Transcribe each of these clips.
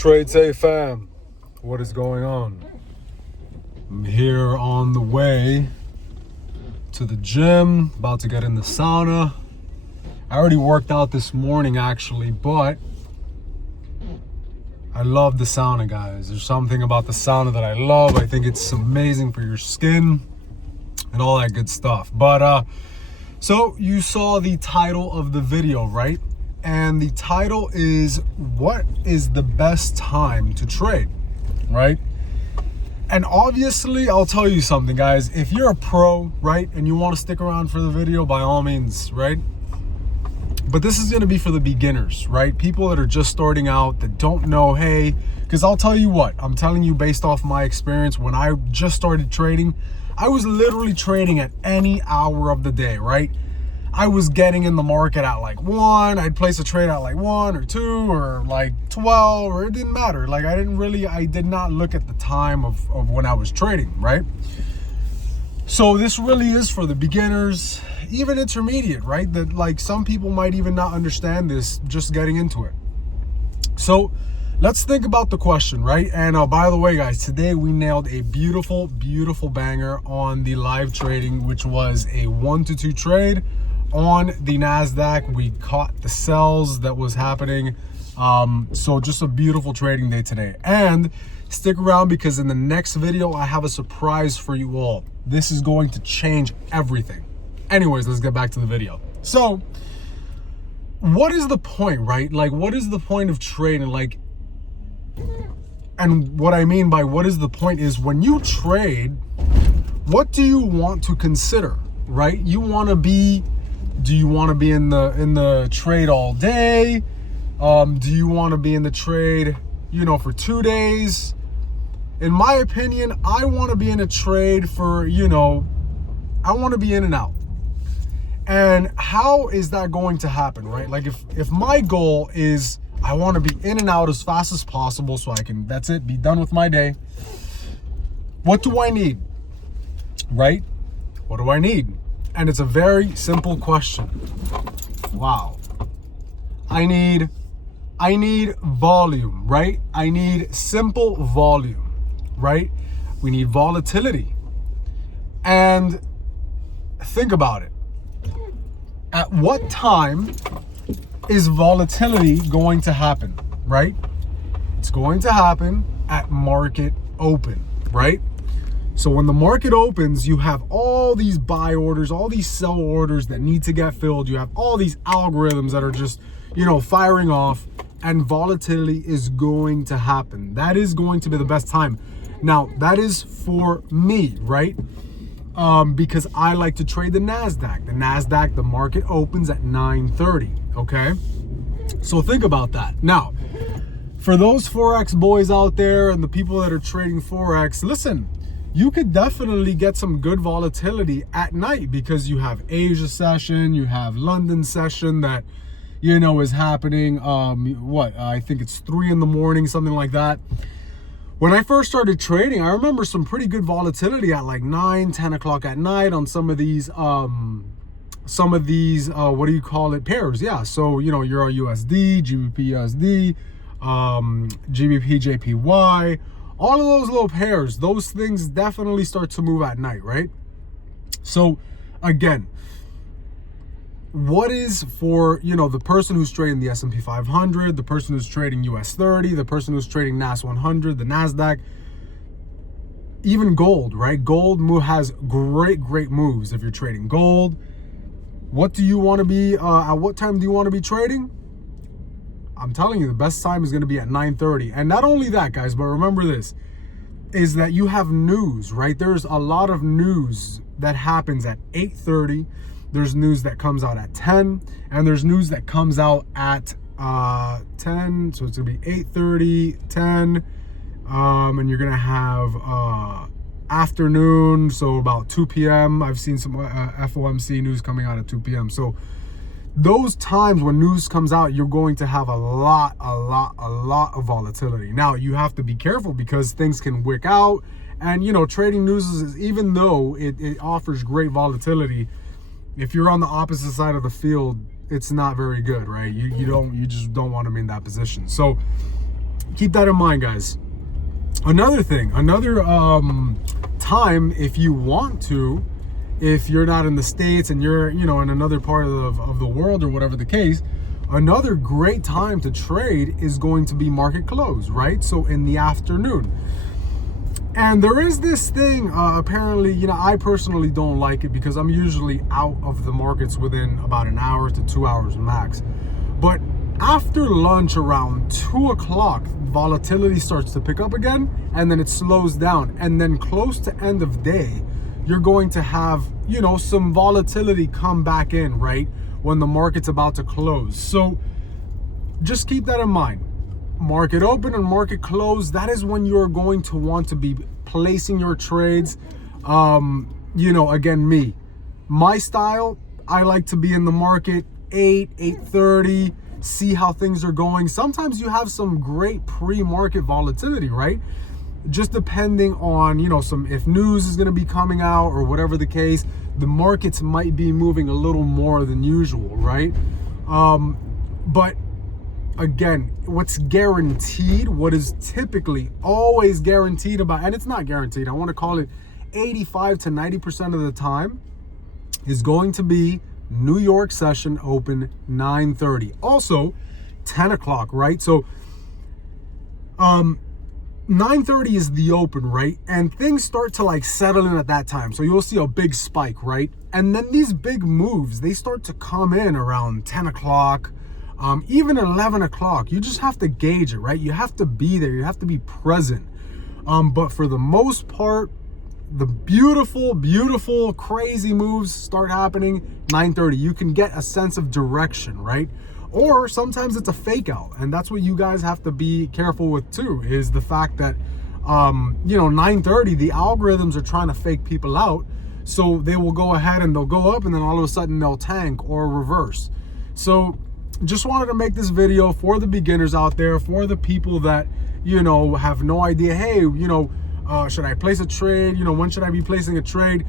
Trade Safe fam, what is going on? I'm here on the way to the gym, about to get in the sauna. I already worked out this morning actually, but I love the sauna, guys. There's something about the sauna that I love. I think it's amazing for your skin and all that good stuff. But so you saw the title of the video, right? And the title is, what is the best time to trade, right? And obviously, I'll tell you something, guys. If you're a pro, right, and you want to stick around for the video, by all means, right? But this is going to be for the beginners, right? People that are just starting out, that don't know, hey, because I'll tell you what, I'm telling you based off my experience. When I just started trading, I was literally trading at any hour of the day, right? I was getting in the market at like 1, I'd place a trade at like 1 or 2 or like 12, or it didn't matter. Like I did not look at the time of when I was trading, right? So this really is for the beginners, even intermediate, right? That like some people might even not understand this just getting into it. So let's think about the question, right? And by the way, guys, today we nailed a beautiful, beautiful banger on the live trading, which was a 1 to 2 trade on the NASDAQ. We caught the sells that was happening. So just a beautiful trading day today. And stick around, because in the next video, I have a surprise for you all. This is going to change everything. Anyways, let's get back to the video. So what is the point, right? Like, what is the point of trading? Like, and what I mean by what is the point is, when you trade, what do you want to consider, right? You want to be, do you want to be in the trade all day? Do you want to be in the trade, you know, for 2 days? In my opinion, I want to be in a trade for, you know, I want to be in and out. And how is that going to happen, right? Like if my goal is I want to be in and out as fast as possible so I can, that's it, be done with my day. What do I need, right? What do I need? And it's a very simple question. Wow. I need volume, right? I need simple volume, right? We need volatility. And think about it. At what time is volatility going to happen, right? It's going to happen at market open, right? So when the market opens, you have all these buy orders, all these sell orders that need to get filled. You have all these algorithms that are just, you know, firing off, and volatility is going to happen. That is going to be the best time. Now, that is for me, right? Because I like to trade the NASDAQ. The NASDAQ, the market opens at 9:30, okay? So think about that. Now, for those Forex boys out there and the people that are trading Forex, listen, you could definitely get some good volatility at night, because you have Asia session, you have London session that, you know, is happening. I think it's 3 in the morning, something like that. When I first started trading, I remember some pretty good volatility at like 9, 10 o'clock at night on some of these, what do you call it, pairs. Yeah, so, you know, Euro USD, GBP USD, GBP JPY, all of those little pairs, those things definitely start to move at night, right? So again, what is for, you know, the person who's trading the S&P 500, the person who's trading US 30, the person who's trading NAS 100, the NASDAQ, even gold, right? Gold has great moves. If you're trading gold, what do you want to be, at what time do you want to be trading? I'm telling you, the best time is going to be at 9:30. And not only that, guys, but remember this, is that you have news, right? There's a lot of news that happens at 8:30. There's news that comes out at 10, and there's news that comes out at 10. So it's going to be 8:30, 10, and you're going to have afternoon, so about 2 p.m. I've seen some FOMC news coming out at 2 p.m. So those times when news comes out, you're going to have a lot of volatility. Now, you have to be careful, because things can wick out, and, you know, trading news is, even though it offers great volatility, if you're on the opposite side of the field, it's not very good, right? You just don't want to be in that position. So keep that in mind, guys. Another thing, another time, if you want to, if you're not in the States and you're, you know, in another part of the world or whatever the case, another great time to trade is going to be market close, right? So in the afternoon. And there is this thing, apparently, you know, I personally don't like it because I'm usually out of the markets within about an hour to 2 hours max. But after lunch around 2 o'clock, volatility starts to pick up again, and then it slows down. And then close to end of day, you're going to have, you know, some volatility come back in, right? When the market's about to close. So just keep that in mind. Market open and market close, that is when you're going to want to be placing your trades. You know, again, my style, I like to be in the market 8:30, see how things are going. Sometimes you have some great pre-market volatility, right? Just depending on, you know, if news is going to be coming out or whatever the case, the markets might be moving a little more than usual, right? But again, what's guaranteed, what is typically always guaranteed about, and it's not guaranteed, I want to call it 85 to 90% of the time, is going to be New York session open 9:30. Also 10 o'clock, right? So 9:30 is the open, right? And things start to like settle in at that time. So you'll see a big spike, right? And then these big moves, they start to come in around 10 o'clock, even 11 o'clock. You just have to gauge it, right? You have to be there. You have to be present. But for the most part, the beautiful, crazy moves start happening 9:30. You can get a sense of direction, right? Or sometimes it's a fake out. And that's what you guys have to be careful with too, is the fact that, you know, 9:30, the algorithms are trying to fake people out. So they will go ahead and they'll go up and then all of a sudden they'll tank or reverse. So just wanted to make this video for the beginners out there, for the people that, you know, have no idea, hey, you know, should I place a trade? You know, when should I be placing a trade?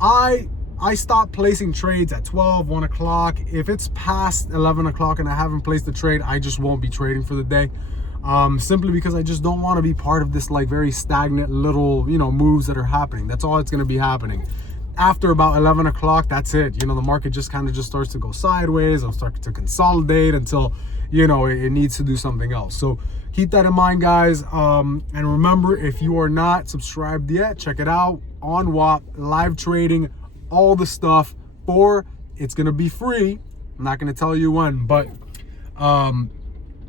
I stop placing trades at 12, 1 o'clock. If it's past 11 o'clock and I haven't placed a trade, I just won't be trading for the day. Simply because I just don't want to be part of this like very stagnant little, you know, moves that are happening. That's all that's going to be happening. After about 11 o'clock, that's it. You know, the market just kind of just starts to go sideways. It'll start to consolidate until, you know, it needs to do something else. So keep that in mind, guys. And remember, if you are not subscribed yet, check it out on WHOP, live trading, all the stuff. It's going to be free. I'm not going to tell you when, but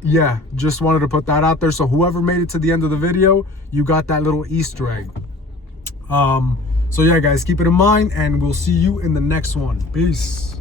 yeah, just wanted to put that out there. So whoever made it to the end of the video, you got that little Easter egg. So yeah, guys, keep it in mind, and we'll see you in the next one. Peace.